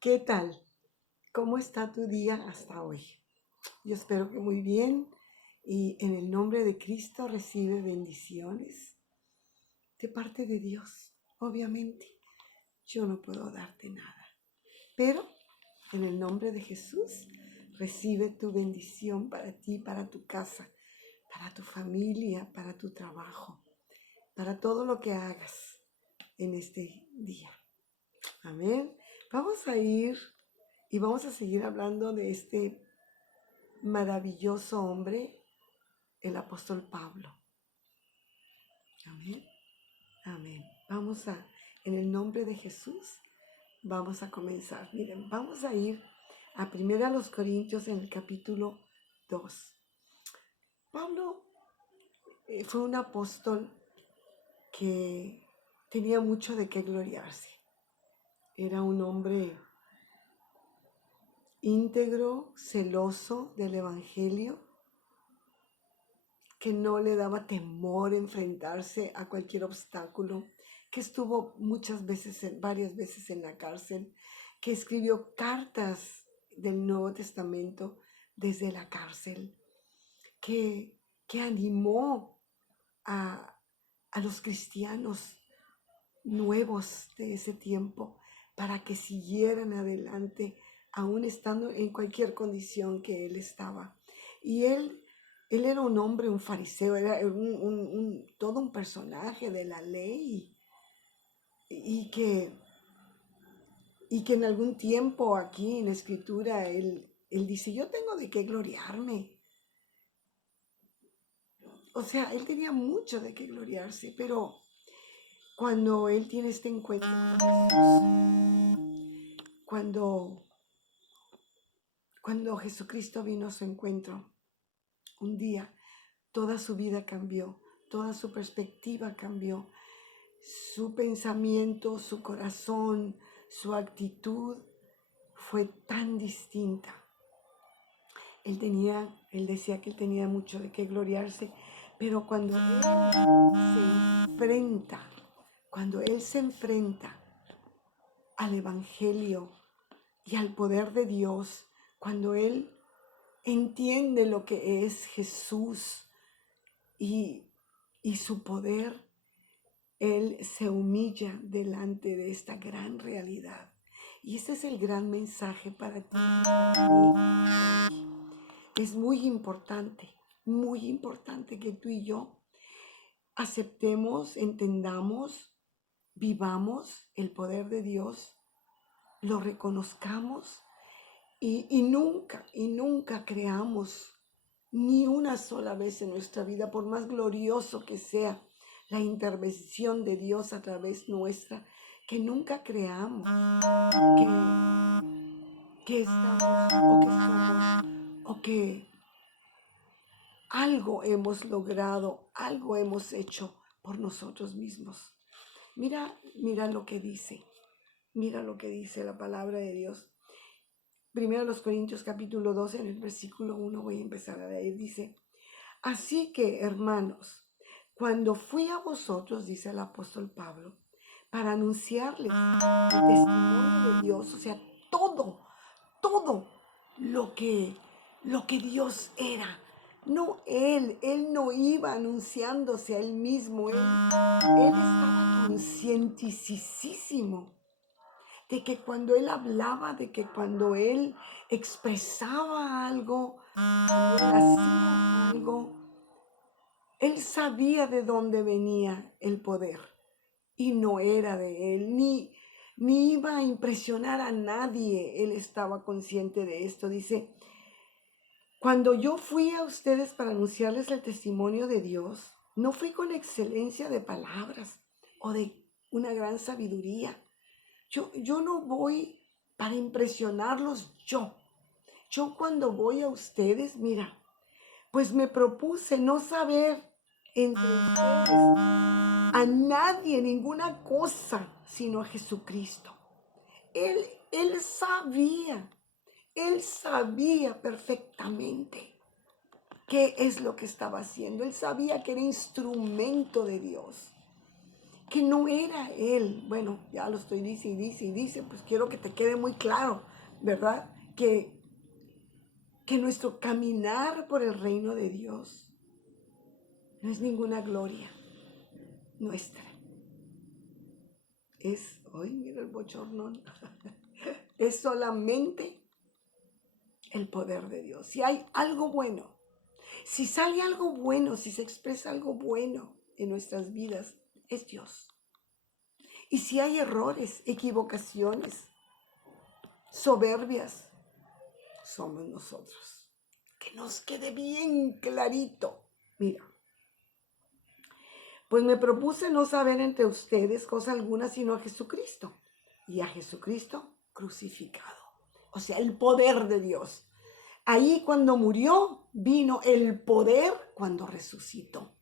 ¿Qué tal? ¿Cómo está tu día hasta hoy? Yo espero que muy bien y en el nombre de Cristo recibe bendiciones de parte de Dios. Obviamente, yo no puedo darte nada, pero en el nombre de Jesús recibe tu bendición para ti, para tu casa, para tu familia, para tu trabajo, para todo lo que hagas en este día. Amén. Vamos a ir y vamos a seguir hablando de este maravilloso hombre, el apóstol Pablo. Amén. Amén. En el nombre de Jesús, vamos a comenzar. Miren, vamos a ir a 1 Corintios en el capítulo 2. Pablo fue un apóstol que tenía mucho de qué gloriarse. Era un hombre íntegro, celoso del evangelio, que no le daba temor enfrentarse a cualquier obstáculo, que estuvo varias veces en la cárcel, que escribió cartas del Nuevo Testamento desde la cárcel, que animó a, a los cristianos nuevos de ese tiempo para que siguieran adelante, aún estando en cualquier condición que él estaba. Y él era un hombre, un fariseo, era todo un personaje de la ley y que en algún tiempo aquí en la escritura él dice, yo tengo de qué gloriarme. O sea, él tenía mucho de qué gloriarse, pero cuando él tiene este encuentro con Jesús, cuando Jesucristo vino a su encuentro, un día toda su vida cambió, toda su perspectiva cambió, su pensamiento, su corazón, su actitud fue tan distinta. Él decía que él tenía mucho de qué gloriarse, pero cuando él se enfrenta al Evangelio y al poder de Dios, cuando él entiende lo que es Jesús y su poder, él se humilla delante de esta gran realidad. Y este es el gran mensaje para ti y para mí. Es muy importante que tú y yo aceptemos, entendamos, vivamos el poder de Dios, lo reconozcamos y nunca creamos ni una sola vez en nuestra vida, por más glorioso que sea la intervención de Dios a través nuestra, que nunca creamos que estamos o que somos o que algo hemos logrado, algo hemos hecho por nosotros mismos. Mira lo que dice la palabra de Dios. 1 Corintios capítulo 12, en el versículo 1 voy a empezar a leer, dice, así que, hermanos, cuando fui a vosotros, dice el apóstol Pablo, para anunciarles el testimonio de Dios, o sea, todo lo que Dios era. No él no iba anunciándose a él mismo, él estaba conscientisísimo de que cuando él hablaba, de que cuando él expresaba algo, cuando él hacía algo, él sabía de dónde venía el poder y no era de él, ni iba a impresionar a nadie. Él estaba consciente de esto. Dice, cuando yo fui a ustedes para anunciarles el testimonio de Dios, no fui con excelencia de palabras o de una gran sabiduría. Yo no voy para impresionarlos yo. Yo cuando voy a ustedes, mira, pues me propuse no saber entre ustedes a nadie, ninguna cosa, sino a Jesucristo. Él sabía perfectamente qué es lo que estaba haciendo. Él sabía que era instrumento de Dios. que no era él. Bueno, ya lo estoy dice y dice y dice, pues quiero que te quede muy claro, ¿verdad? Que nuestro caminar por el reino de Dios no es ninguna gloria nuestra. Es, hoy mira el bochornón, es solamente el poder de Dios. Si hay algo bueno, si sale algo bueno, si se expresa algo bueno en nuestras vidas, es Dios. Y si hay errores, equivocaciones, soberbias, somos nosotros. Que nos quede bien clarito. Mira, pues me propuse no saber entre ustedes cosa alguna sino a Jesucristo y a Jesucristo crucificado. O sea, el poder de Dios. Ahí cuando murió vino el poder cuando resucitó.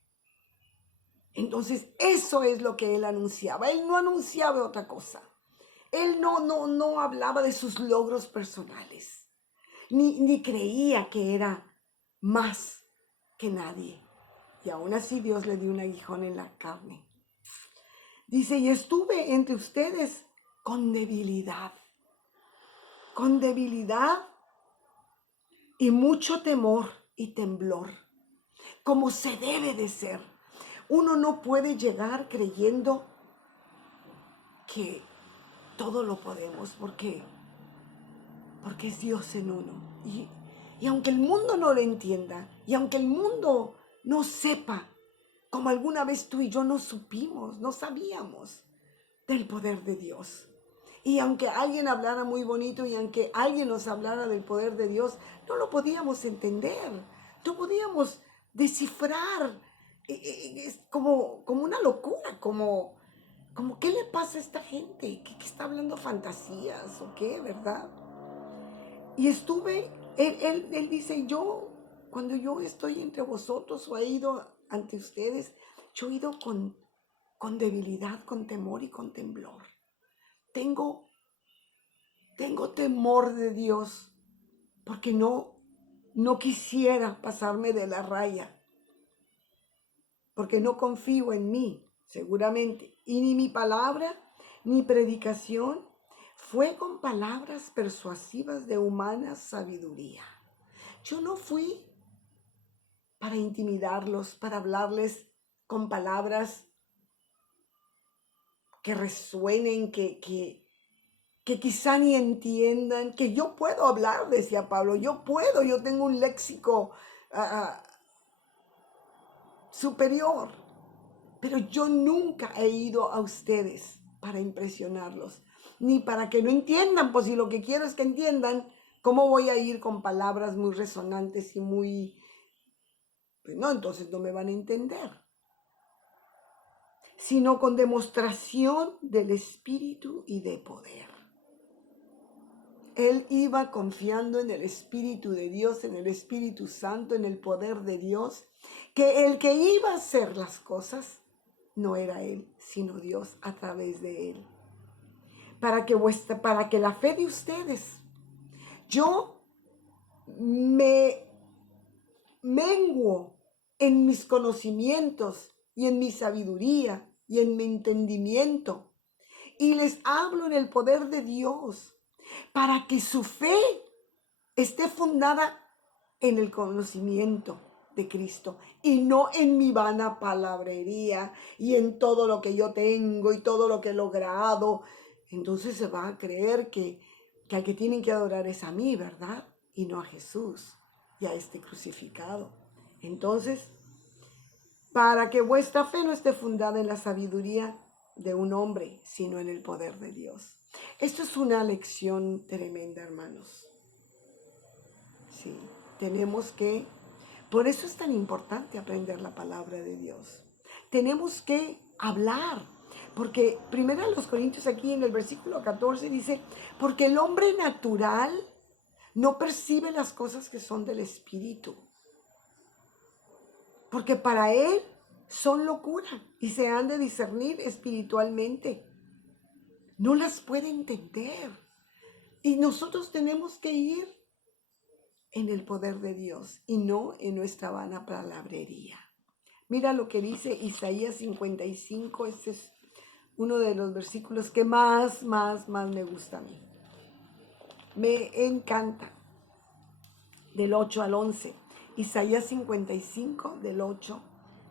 Entonces eso es lo que él anunciaba. Él no anunciaba otra cosa. Él no hablaba de sus logros personales. Ni creía que era más que nadie. Y aún así Dios le dio un aguijón en la carne. Dice, y estuve entre ustedes con debilidad y mucho temor y temblor, como se debe de ser. Uno no puede llegar creyendo que todo lo podemos, porque es Dios en uno. Y aunque el mundo no lo entienda, y aunque el mundo no sepa, como alguna vez tú y yo no supimos, no sabíamos del poder de Dios. Y aunque alguien hablara muy bonito y aunque alguien nos hablara del poder de Dios, no lo podíamos entender, no podíamos descifrar. Es como una locura, como ¿qué le pasa a esta gente? ¿Qué está hablando fantasías o qué, verdad? Y estuve, él dice, yo, cuando yo estoy entre vosotros o he ido ante ustedes, yo he ido con debilidad, con temor y con temblor. Tengo temor de Dios porque no quisiera pasarme de la raya, porque no confío en mí, seguramente. Y ni mi palabra, ni predicación fue con palabras persuasivas de humana sabiduría. Yo no fui para intimidarlos, para hablarles con palabras que resuenen, que quizá ni entiendan, que yo puedo hablar, decía Pablo, yo tengo un léxico superior, pero yo nunca he ido a ustedes para impresionarlos, ni para que no entiendan, pues si lo que quiero es que entiendan, ¿cómo voy a ir con palabras muy resonantes y muy... Pues no, entonces no me van a entender, sino con demostración del Espíritu y de poder. Él iba confiando en el Espíritu de Dios, en el Espíritu Santo, en el poder de Dios, que el que iba a hacer las cosas no era él, sino Dios a través de él. Para que la fe de ustedes, yo me menguo en mis conocimientos y en mi sabiduría y en mi entendimiento, y les hablo en el poder de Dios, para que su fe esté fundada en el conocimiento de Cristo y no en mi vana palabrería y en todo lo que yo tengo y todo lo que he logrado. Entonces se va a creer que al que tienen que adorar es a mí, ¿verdad? Y no a Jesús y a este crucificado. Entonces, para que vuestra fe no esté fundada en la sabiduría de un hombre, sino en el poder de Dios. Esto es una lección tremenda, hermanos. Sí, tenemos que, por eso es tan importante aprender la palabra de Dios. Tenemos que hablar, porque primero a los Corintios aquí en el versículo 14 dice, porque el hombre natural no percibe las cosas que son del Espíritu, porque para él son locura y se han de discernir espiritualmente. No las puede entender. Y nosotros tenemos que ir en el poder de Dios y no en nuestra vana palabrería. Mira lo que dice Isaías 55, este es uno de los versículos que más me gusta a mí. Me encanta. Del 8 al 11. Isaías 55, del 8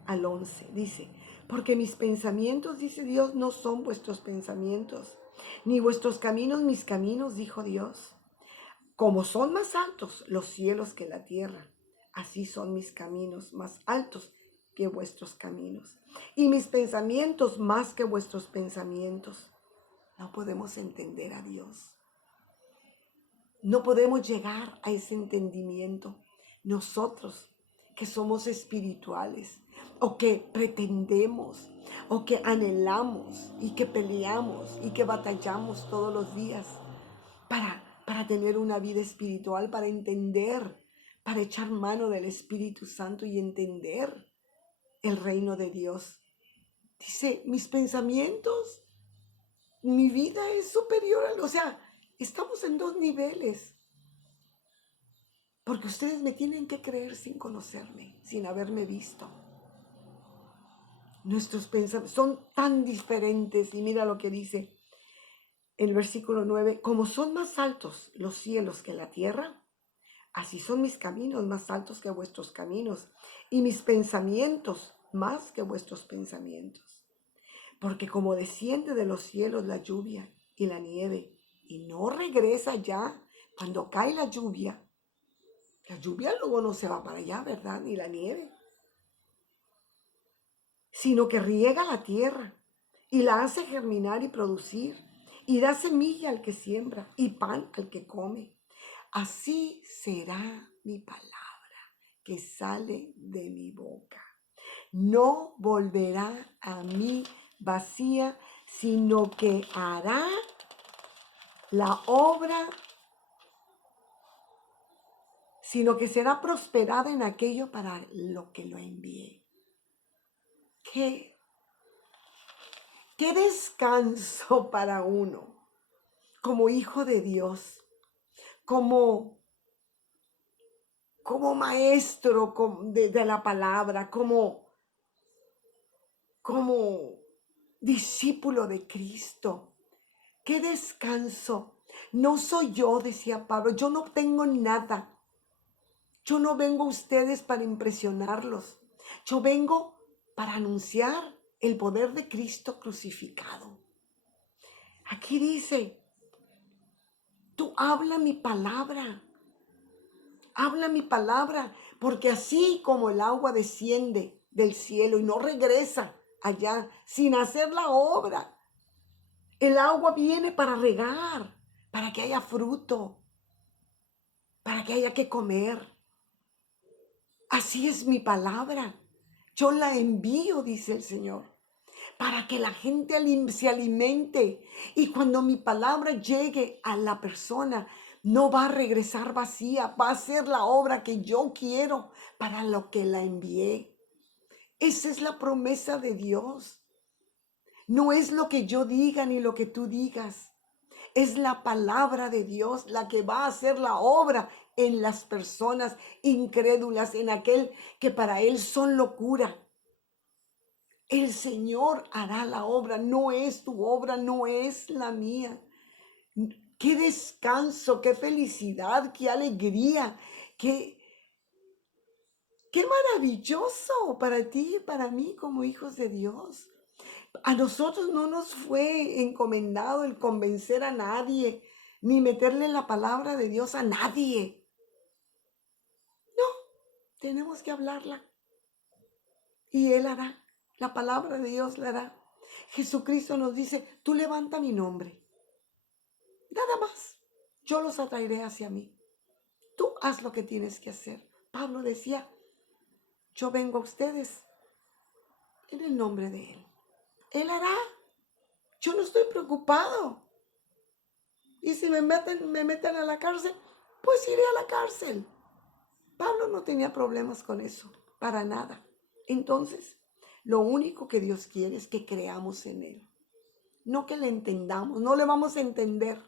al 11. Dice, porque mis pensamientos, dice Dios, no son vuestros pensamientos, ni vuestros caminos mis caminos, dijo Dios. Como son más altos los cielos que la tierra, así son mis caminos más altos que vuestros caminos, y mis pensamientos más que vuestros pensamientos. No podemos entender a Dios. No podemos llegar a ese entendimiento. Nosotros que somos espirituales o que pretendemos o que anhelamos y que peleamos y que batallamos todos los días para tener una vida espiritual, para entender, para echar mano del Espíritu Santo y entender el reino de Dios. Dice, mis pensamientos, mi vida es superior o sea, estamos en dos niveles. Porque ustedes me tienen que creer sin conocerme, sin haberme visto. Nuestros pensamientos son tan diferentes. Y mira lo que dice el versículo 9. Como son más altos los cielos que la tierra, así son mis caminos más altos que vuestros caminos, y mis pensamientos más que vuestros pensamientos. Porque como desciende de los cielos la lluvia y la nieve, y no regresa ya cuando cae la lluvia luego no se va para allá, ¿verdad? Ni la nieve. Sino que riega la tierra y la hace germinar y producir, y da semilla al que siembra y pan al que come. Así será mi palabra que sale de mi boca. No volverá a mí vacía, sino que hará la obra, sino que será prosperada en aquello para lo que lo envié. Qué descanso para uno como hijo de Dios, como maestro de la palabra, como discípulo de Cristo. Qué descanso. No soy yo, decía Pablo, yo no tengo nada. Yo no vengo a ustedes para impresionarlos. Yo vengo para anunciar el poder de Cristo crucificado. Aquí dice, tú habla mi palabra, porque así como el agua desciende del cielo y no regresa allá sin hacer la obra, el agua viene para regar, para que haya fruto, para que haya que comer. Así es mi palabra. Yo la envío, dice el Señor, para que la gente se alimente. Y cuando mi palabra llegue a la persona, no va a regresar vacía, va a hacer la obra que yo quiero para lo que la envié. Esa es la promesa de Dios. No es lo que yo diga ni lo que tú digas. Es la palabra de Dios la que va a hacer la obra en las personas incrédulas, en aquel que para él son locura. El Señor hará la obra, no es tu obra, no es la mía. Qué descanso, qué felicidad, qué alegría, qué maravilloso para ti y para mí como hijos de Dios. A nosotros no nos fue encomendado el convencer a nadie, ni meterle la palabra de Dios a nadie. No, tenemos que hablarla. Y Él hará, la palabra de Dios la hará. Jesucristo nos dice, tú levanta mi nombre. Nada más, yo los atraeré hacia mí. Tú haz lo que tienes que hacer. Pablo decía, yo vengo a ustedes en el nombre de Él. Él hará. Yo no estoy preocupado. Y si me meten a la cárcel, pues iré a la cárcel. Pablo no tenía problemas con eso, para nada. Entonces, lo único que Dios quiere es que creamos en Él. No que le entendamos, no le vamos a entender.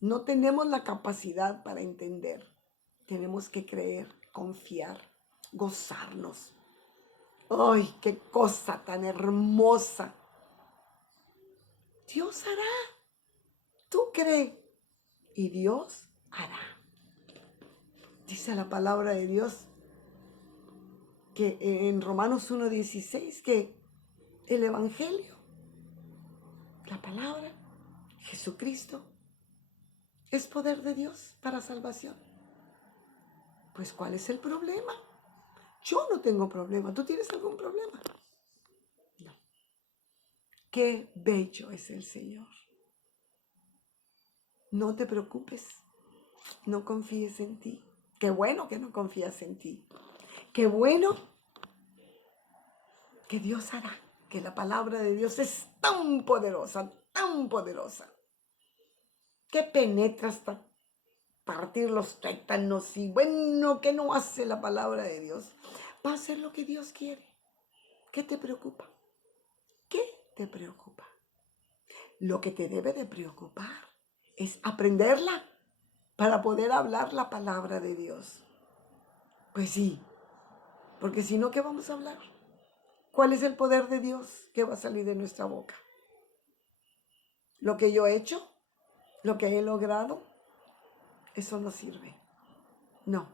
No tenemos la capacidad para entender. Tenemos que creer, confiar, gozarnos. ¡Ay, qué cosa tan hermosa! Dios hará. Tú crees y Dios hará. Dice la palabra de Dios que en Romanos 1:16 que el Evangelio, la palabra, Jesucristo, es poder de Dios para salvación. Pues, ¿cuál es el problema? Yo no tengo problema. ¿Tú tienes algún problema? No. Qué bello es el Señor. No te preocupes. No confíes en ti. Qué bueno que no confías en ti. Qué bueno que Dios hará. Que la palabra de Dios es tan poderosa, que penetra hasta partir los tétanos y bueno, que no hace la palabra de Dios. Va a hacer lo que Dios quiere. ¿Qué te preocupa? ¿Qué te preocupa? Lo que te debe de preocupar es aprenderla para poder hablar la palabra de Dios. Pues sí, porque si no, ¿qué vamos a hablar? ¿Cuál es el poder de Dios que va a salir de nuestra boca? Lo que yo he hecho, lo que he logrado, eso no sirve. No,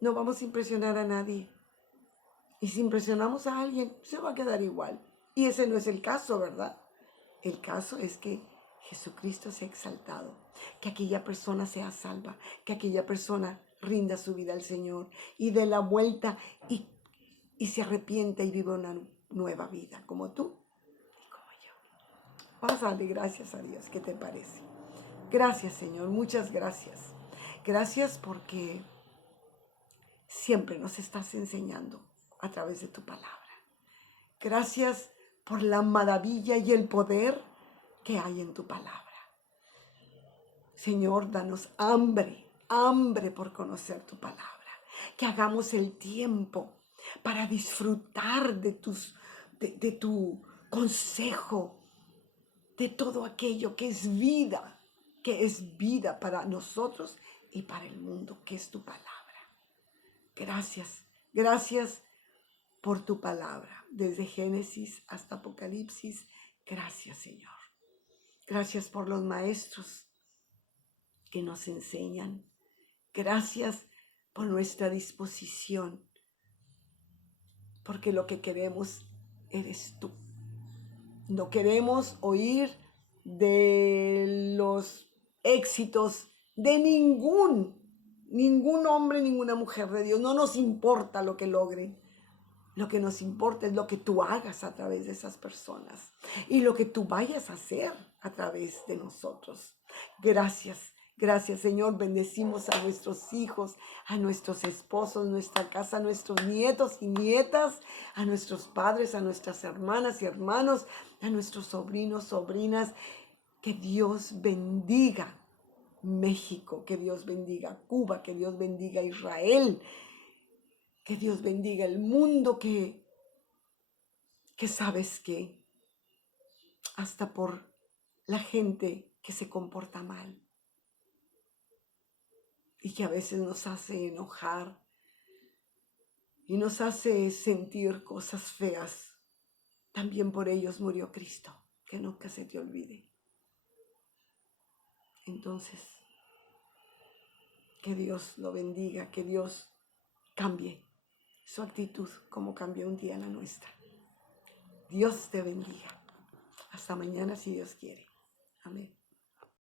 no vamos a impresionar a nadie. Y si impresionamos a alguien, se va a quedar igual. Y ese no es el caso, ¿verdad? El caso es que Jesucristo sea exaltado, que aquella persona sea salva, que aquella persona rinda su vida al Señor y dé la vuelta y se arrepienta y viva una nueva vida, como tú y como yo. Vamos a darle gracias a Dios. ¿Qué te parece? Gracias, Señor. Muchas gracias. Gracias porque siempre nos estás enseñando a través de tu palabra. Gracias por la maravilla y el poder que hay en tu palabra. Señor, danos hambre por conocer tu palabra. Que hagamos el tiempo para disfrutar de tu consejo, de todo aquello que es vida para nosotros y para el mundo, que es tu palabra. Gracias por tu palabra, desde Génesis hasta Apocalipsis. Gracias, Señor. Gracias por los maestros que nos enseñan. Gracias por nuestra disposición, porque lo que queremos eres tú. No queremos oír de los éxitos de ningún hombre, ninguna mujer de Dios. No nos importa lo que logren. Lo que nos importa es lo que tú hagas a través de esas personas y lo que tú vayas a hacer a través de nosotros. Gracias, Señor. Bendecimos a nuestros hijos, a nuestros esposos, nuestra casa, a nuestros nietos y nietas, a nuestros padres, a nuestras hermanas y hermanos, a nuestros sobrinos, sobrinas. Que Dios bendiga México, que Dios bendiga Cuba, que Dios bendiga Israel. Que Dios bendiga el mundo que sabes que hasta por la gente que se comporta mal y que a veces nos hace enojar y nos hace sentir cosas feas, también por ellos murió Cristo, que nunca se te olvide. Entonces, que Dios lo bendiga, que Dios cambie su actitud como cambió un día la nuestra. Dios te bendiga. Hasta mañana si Dios quiere. Amén.